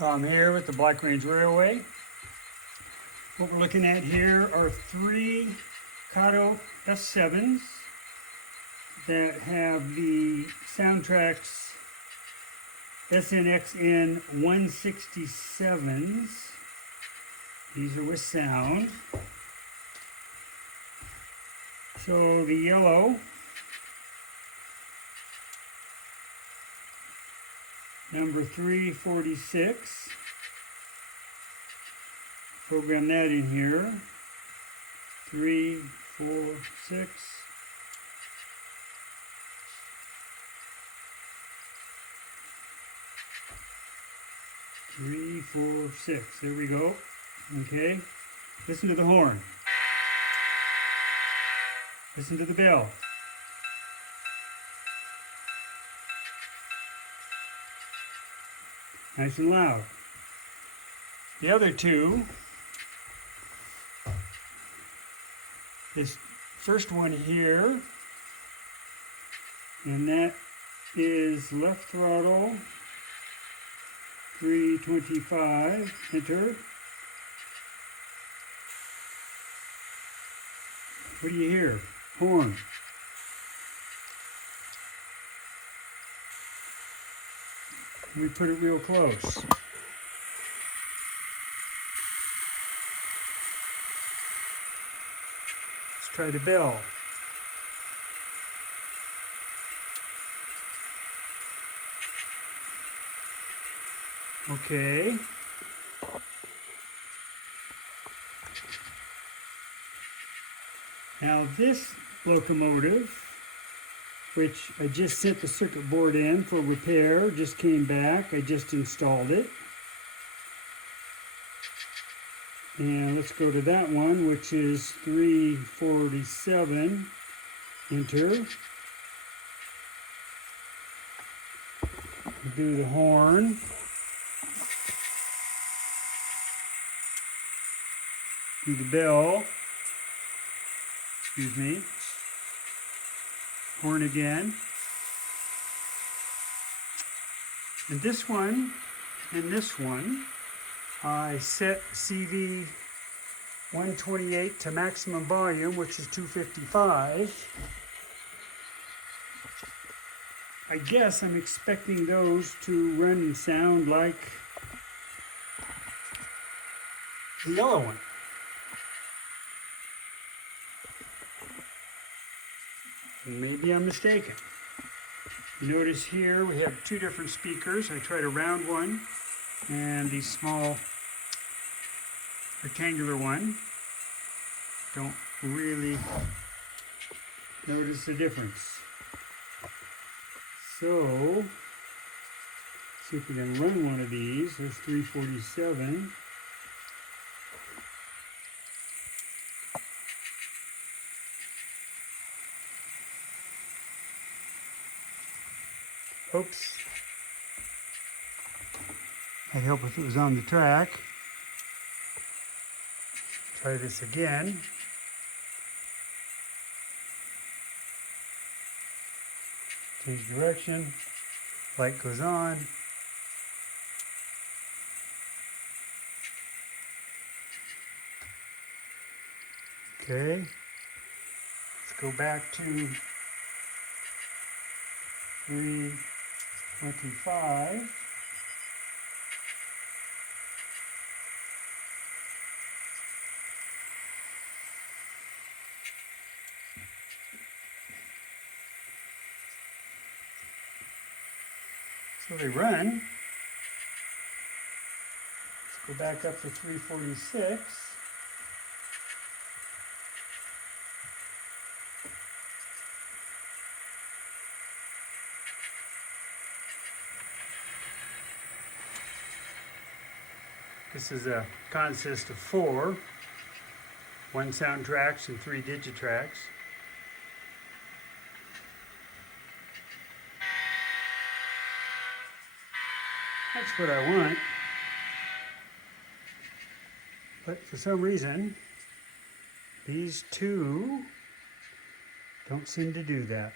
I'm here with the Black Range Railway. What we're looking at here are three Kato S7s that have the Soundtraxx SNXN 167s. These are with sound. So the yellow, number 346, program that in here, 346. Three, 4, 6. There we go. Okay. Listen to the horn. Listen to the bell. Nice and loud. The other two, this first one here, and that is left throttle, 325, enter. What do you hear? Horn. Let me put it real close. Let's try the bell. Okay. Now this locomotive, which I just sent the circuit board in for repair, just came back. I just installed it. And let's go to that one, which is 347. Enter. Do the horn. Do the bell. Excuse me. Horn again. And this one and this one, I set CV 128 to maximum volume, which is 255. I guess I'm expecting those to run and sound like the yellow one. Maybe I'm mistaken. Notice here we have two different speakers. I tried a round one and the small rectangular one. Don't really notice the difference. So, see if we can run one of these. There's 347. Oops. I'd help if it was on the track. Try this again. Change direction. Light goes on. Okay. Let's go back to 325. So they run. Let's go back up to 346. This is a consist of 4, 1 Soundtraxx and 3 Digitracks. That's what I want. But for some reason, these two don't seem to do that.